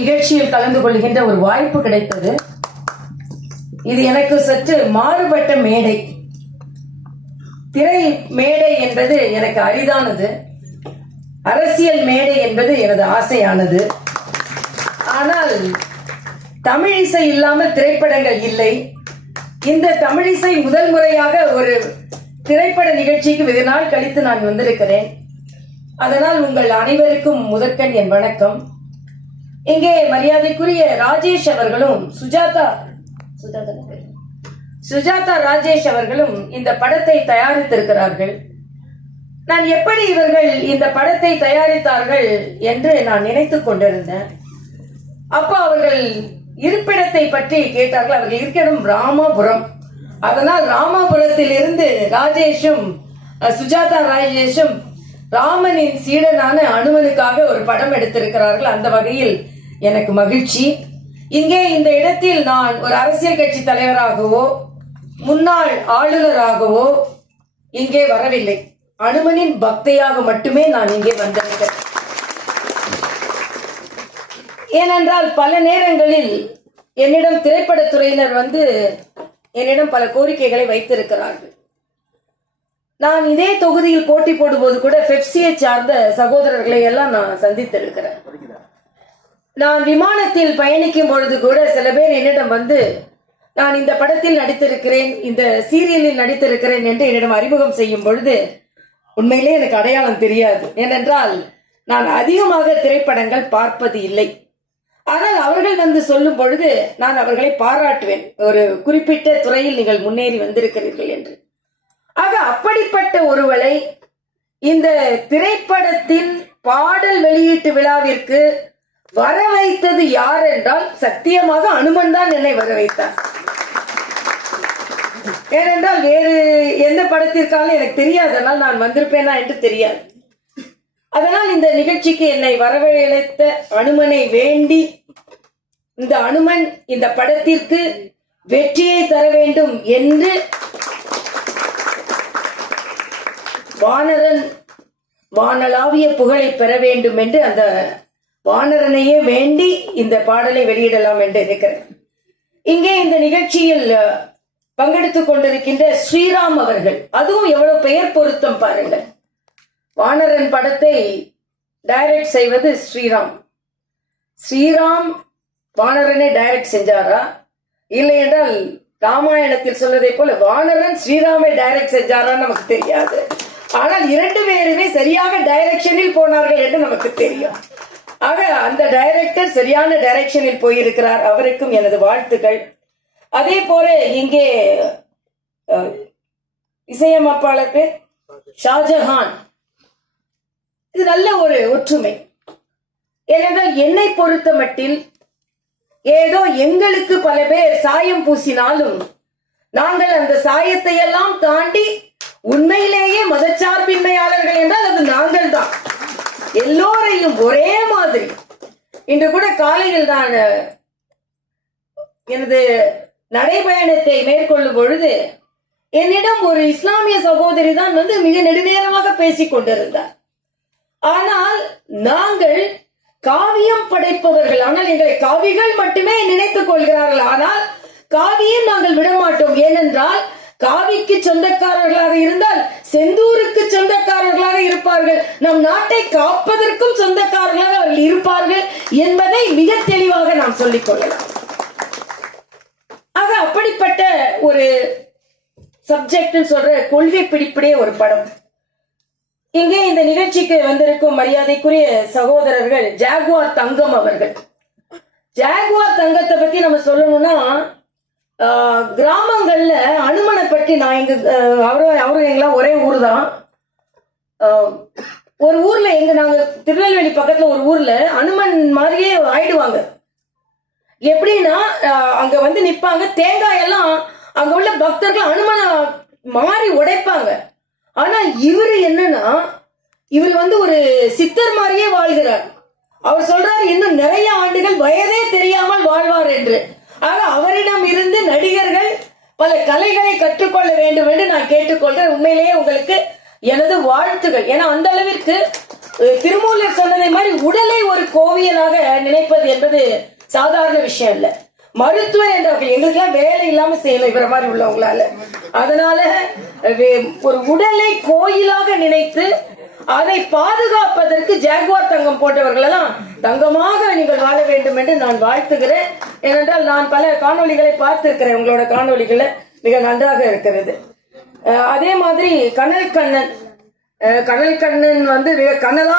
நிகழ்ச்சியில் கலந்து கொள்கின்ற ஒரு வாய்ப்பு கிடைத்தது. இது எனக்கு சற்று மாறுபட்ட மேடை. திரை மேடை என்பது எனக்கு அரிதானது. அரசியல் மேடை என்பது எனது ஆசையானது. ஆனால் தமிழிசை இல்லாமல் திரைப்படங்கள் இல்லை. இந்த தமிழிசை முதல் முறையாக ஒரு திரைப்பட நிகழ்ச்சிக்கு வெகு நாள் கழித்து நான் வந்திருக்கிறேன். அதனால் உங்கள் அனைவருக்கும் முதற்கண் என் வணக்கம். இங்கே மரியாதைக்குரிய ராஜேஷ் அவர்களும் சுஜாதா சுஜாதா சுஜாதா ராஜேஷ் அவர்களும் இந்த படத்தை தயாரித்திருக்கிறார்கள். நான் எப்படி இவர்கள் இந்த படத்தை தயாரித்தார்கள் என்று நான் நினைத்துக் கொண்டிருந்தேன். அப்போ அவர்கள் இருப்பிடத்தை பற்றி கேட்டார்கள். அவர்கள் இருக்கிடம் ராமாபுரம். அதனால் ராமாபுரத்தில் இருந்து ராஜேஷும் சுஜாதா ராஜேஷும் ராமனின் சீடனான அனுமனுக்காக ஒரு படம் எடுத்திருக்கிறார்கள். அந்த வகையில் எனக்கு மகிழ்ச்சி. இங்கே இந்த இடத்தில் நான் ஒரு அரசியல் கட்சி தலைவராகவோ முன்னாள் ஆளுநராகவோ இங்கே வரவில்லை. அனுமனின் பக்தையாக மட்டுமே நான் இங்கே வந்திருக்கிறேன். ஏனென்றால் பல நேரங்களில் என்னிடம் திரைப்படத்துறையினர் வந்து என்னிடம் பல கோரிக்கைகளை வைத்திருக்கிறார்கள். நான் இதே தொகுதியில் போட்டி போடும்போது கூட பெப்சியை சார்ந்த சகோதரர்களை எல்லாம் நான் சந்தித்திருக்கிறேன். நான் விமானத்தில் பயணிக்கும் பொழுது கூட சில பேர் என்னிடம் வந்து நான் இந்த படத்தில் நடித்திருக்கிறேன் இந்த சீரியலில் நடித்திருக்கிறேன் என்று என்னிடம் அறிமுகம் செய்யும் பொழுது உண்மையிலே எனக்கு அடையாளம் தெரியாது. ஏனென்றால் நான் அதிகமாக திரைப்படங்கள் பார்ப்பது இல்லை. ஆனால் அவர்கள் வந்து சொல்லும் பொழுது நான் அவர்களை பாராட்டுவேன். ஒரு குறிப்பிட்ட துறையில் நீங்கள் முன்னேறி வந்திருக்கிறீர்கள் என்று. ஆக அப்படிப்பட்ட ஒருவளை இந்த திரைப்படத்தின் பாடல் வெளியீட்டு விழாவிற்கு வர வைத்தது யார் என்றால் சத்தியமாக அனுமன் தான் என்னை வர வைத்தார் ஏனென்றால் வேறு எந்த படத்திற்காலும் எனக்கு தெரியாது. அதனால் நான் வந்திருப்பேனா என்று தெரியாது. அதனால் இந்த நிகழ்ச்சிக்கு என்னை வரவழைத்த அனுமனை வேண்டி இந்த அனுமன் இந்த படத்திற்கு வெற்றியை தர வேண்டும் என்று வானரன் வானலாவிய புகழை பெற வேண்டும் என்று அந்த வானரனையே வேண்டி இந்த பாடலை வெளியிடலாம் என்று இருக்கிறேன் இங்கே இந்த நிகழ்ச்சியில் பங்கெடுத்துக் கொண்டிருக்கின்ற ஸ்ரீராம் அவர்கள் அதுவும் எவ்வளவு பெயர் பொருத்தம் பாருங்கள். வானரன் படத்தை டைரக்ட் செய்வது ஸ்ரீராம். ஸ்ரீராம் வானரனை டைரக்ட் செஞ்சாரா? இல்லை என்றால் ராமாயணத்தில் சொன்னதை போல வானரன் ஸ்ரீராமை டைரக்ட் செஞ்சாரான்னு நமக்கு தெரியாது. ஆனால் இரண்டு பேருமே சரியாக டைரக்ஷனில் போனார்கள் என்று நமக்கு தெரியும். ஆக அந்த டைரக்டர் சரியான டைரக்ஷனில் போயிருக்கிறார். அவருக்கும் எனது வாழ்த்துக்கள். அதே போல இங்கே இசையமைப்பாளர் பேர் ஷாஜஹான். இது நல்ல ஒரு ஒற்றுமை. ஏனென்றால் என்னை பொறுத்த மட்டில் ஏதோ எங்களுக்கு பல பேர் சாயம் பூசினாலும் நாங்கள் அந்த சாயத்தை எல்லாம் தாண்டி உண்மையிலேயே மதச்சார்பின்மையாளர்கள் என்றால் அது நாங்கள் தான் எல்லோரையும் ஒரே மாதிரி. இன்று கூட காலையில் நான் எனது நடைபயணத்தை மேற்கொள்ளும் பொழுது என்னிடம் ஒரு இஸ்லாமிய சகோதரி தான் வந்து மிக நெடுநேரமாக பேசிக் கொண்டிருந்தார். ஆனால் நாங்கள் காவியம் படைப்பவர்கள். ஆனால் எங்களை காவிகள் மட்டுமே நினைத்துக் கொள்கிறார்கள். ஆனால் காவியம் நாங்கள் விடமாட்டோம். ஏனென்றால் காவிக்கு சொந்தக்காரர்களாக இருந்தால் செந்தூருக்கு சொந்தக்காரர்களாக இருப்பார்கள். நம் நாட்டை காப்பதற்கும் சொந்தக்காரர்களாக அவர்கள் இருப்பார்கள் என்பதை மிக தெளிவாக நாம் சொல்லிக் கொள்ளலாம். ஆக அப்படிப்பட்ட ஒரு சப்ஜெக்ட் சொல்ற கொள்கை பிடிப்புடைய ஒரு படம். இங்கே இந்த நிகழ்ச்சிக்கு வந்திருக்கும் மரியாதைக்குரிய சகோதரர்கள் ஜாகுவார் தங்கம் அவர்கள். ஜாகுவார் தங்கத்தை பத்தி நம்ம சொல்லணும்னா ஆஹ், கிராமங்கள்ல அனுமனை பற்றி நான் இங்க அவரும் அவரும் எங்களாம் ஒரே ஊர் தான் ஒரு ஊர்ல எங்க நாங்க திருநெல்வேலி பக்கத்துல ஒரு ஊர்ல அனுமன் மாதிரியே ஆயிடுவாங்க. எப்படின்னா அங்க வந்து நிப்பாங்க. தேங்காய் எல்லாம் அங்க உள்ள பக்தர்கள் அனுமனை மாறி உடைப்பாங்க. ஆனா இவரு என்னன்னா இவர் வந்து ஒரு சித்தர் மாதிரியே வாழ்கிறார். அவர் சொல்றாரு இன்னும் நிறைய ஆண்டுகள் வயதே தெரியாமல் வாழ்வார் என்று. ஆக அவரிடம் இருந்து நடிகர்கள் பல கலைகளை கற்றுக்கொள்ள வேண்டும் என்று நான் கேட்டுக்கொள்றேன் உண்மையிலேயே உங்களுக்கு எனது வாழ்த்துகள். ஏன்னா அந்த அளவிற்கு திருமூலர் சொன்னதை மாதிரி உடலை ஒரு கோவியலாக நினைப்பது என்பது சாதாரண விஷயம் இல்ல. மருத்துவர் என்ற எங்களுக்கு எங்களுக்கெல்லாம் வேலை இல்லாம செய்யணும் இவர மாதிரி உள்ளவங்களால. அதனால வே- ஒரு உடலை கோயிலாக நினைத்து அதை பாதுகாப்பதற்கு ஜாகுவார் தங்கம் போன்றவர்கள் எல்லாம் தங்கமாக நீங்கள் வாழ வேண்டும் என்று நான் வாழ்த்துகிறேன். ஏனென்றால் நான் பல காணொளிகளை பார்த்திருக்கிறேன். உங்களோட காணொளிகளை மிக நன்றாக இருக்கிறது. அதே மாதிரி கனல் கண்ணன். கனல் கண்ணன் வந்து கனலா